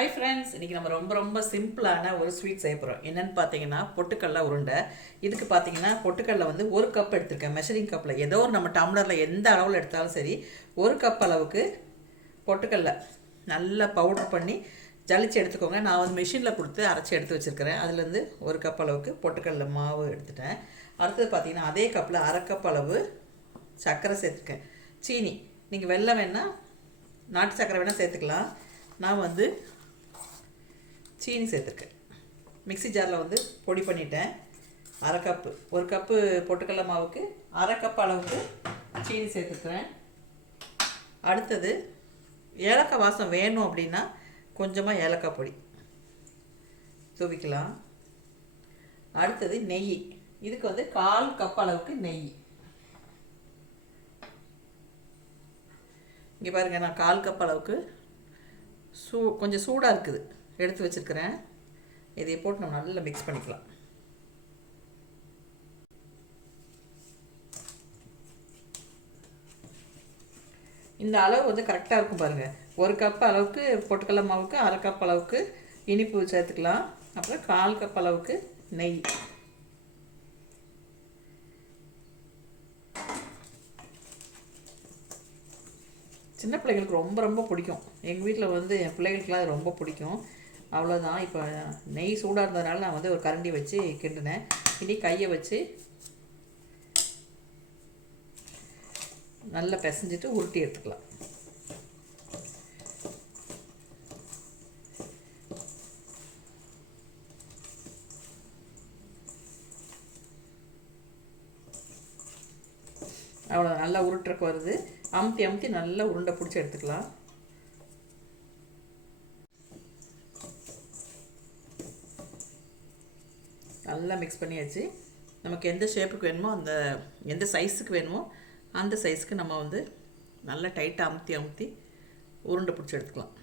Hi friends இன்றைக்கி நம்ம ரொம்ப ரொம்ப சிம்பிளான ஒரு ஸ்வீட் செய்ய போகிறோம் என்னென்னு பார்த்தீங்கன்னா பொட்டுக்கடல உருண்டை. இதுக்கு பார்த்தீங்கன்னா பொட்டுக்கடல வந்து ஒரு கப் எடுத்திருக்கேன். மெஷரிங் கப்பில் ஏதோ ஒரு நம்ம டம்ளரில் எந்த அளவில் எடுத்தாலும் சரி ஒரு கப் அளவுக்கு பொட்டுக்கடலை நல்லா பவுடர் பண்ணி ஜலிச்சு எடுத்துக்கோங்க. நான் வந்து மிஷினில் கொடுத்து அரைச்சி எடுத்து வச்சுருக்கிறேன். அதுலேருந்து ஒரு கப் அளவுக்கு பொட்டுக்கடல மாவு எடுத்துட்டேன். அடுத்தது பார்த்தீங்கன்னா அதே கப்பில் அரை கப் அளவு சர்க்கரை சேர்த்துருக்கேன். சீனி. நீங்கள் வெள்ளம் வேணால் நாட்டு சர்க்கரை வேணால் சேர்த்துக்கலாம். நான் வந்து சீனி சேர்த்துருக்கேன். மிக்ஸி ஜாரில் வந்து பொடி பண்ணிட்டேன். அரை கப்பு. ஒரு கப்பு பொட்டுக்கடலை மாவுக்கு அரை கப் அளவுக்கு சீனி சேர்த்துக்கிறேன் அடுத்தது ஏலக்காய் வாசம் வேணும் அப்படின்னா கொஞ்சமாக ஏலக்காய் பொடி. தூவிக்கலாம். அடுத்தது நெய். இதுக்கு வந்து கால் கப் அளவுக்கு நெய். இங்கே பாருங்கள் நான் கால் கப் அளவுக்கு சூ கொஞ்சம் சூடாக இருக்குது. எடுத்து வச்சுருக்கிறேன். இதை போட்டு நம்ம நல்லா மிக்ஸ் பண்ணிக்கலாம். இந்த அளவு வந்து கரெக்டாக இருக்கும் பாருங்கள் ஒரு கப் அளவுக்கு பொட்டுக்கடலை மாவுக்கு அரை கப் அளவுக்கு இனிப்பு சேர்த்துக்கலாம். அப்புறம் கால் கப் அளவுக்கு நெய். சின்ன பிள்ளைங்களுக்கு ரொம்ப ரொம்ப பிடிக்கும். எங்கள் வீட்டில் வந்து என் பிள்ளைகளுக்குலாம் அது ரொம்ப பிடிக்கும். அவ்வளோதான் இப்போ நெய் சூடாக இருந்ததுனால நான் வந்து ஒரு கரண்டி வச்சு கிண்டினேன். இனி கையை வச்சு நல்லா பிசைஞ்சிட்டு உருட்டி எடுத்துக்கலாம். அவ்வளோ நல்லா உருட்டுறக்கு வருது. அமுத்தி அமுத்தி நல்லா உருண்டை பிடிச்சி எடுத்துக்கலாம். நல்லா மிக்ஸ் பண்ணியாச்சு. நமக்கு எந்த ஷேப்புக்கு வேணுமோ அந்த எந்த சைஸுக்கு வேணுமோ அந்த சைஸுக்கு நம்ம வந்து நல்லா டைட்டாக அமுத்தி அமுத்தி உருண்டை பிடிச்சி எடுத்துக்கலாம்.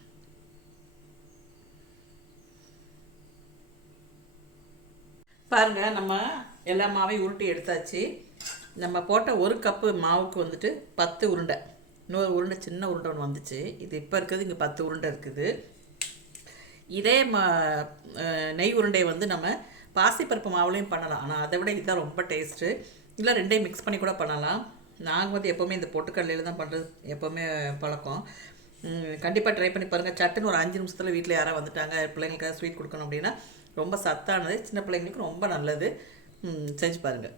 பாருங்கள் நம்ம எல்லா மாவையும் உருட்டி எடுத்தாச்சு. நம்ம போட்ட ஒரு கப்பு மாவுக்கு வந்துட்டு பத்து உருண்டை. இன்னொரு உருண்டை சின்ன உருண்டை ஒன்று வந்துச்சு. இது இப்போ இருக்கிறது இங்கே பத்து உருண்டை இருக்குது. இதே மா நெய் உருண்டையை வந்து நம்ம பாசிப்பருப்பு மாவுலையும் பண்ணலாம். ஆனால் அதை விட இதுதான் ரொம்ப டேஸ்ட்டு இல்லை ரெண்டையும் மிக்ஸ் பண்ணி கூட பண்ணலாம். நாங்கள் வந்து எப்போவுமே இந்த பொட்டுக்கடலையில் தான் பண்ணுறது எப்போவுமே பழக்கம். கண்டிப்பாக ட்ரை பண்ணி பாருங்கள் சட்டுன்னு ஒரு அஞ்சு நிமிஷத்தில் வீட்டில் யாராவது வந்துட்டாங்க பிள்ளைங்களுக்கு ஸ்வீட் கொடுக்கணும் அப்படின்னா ரொம்ப சத்தானது சின்ன பிள்ளைங்களுக்கு ரொம்ப நல்லது. செஞ்சு பாருங்கள்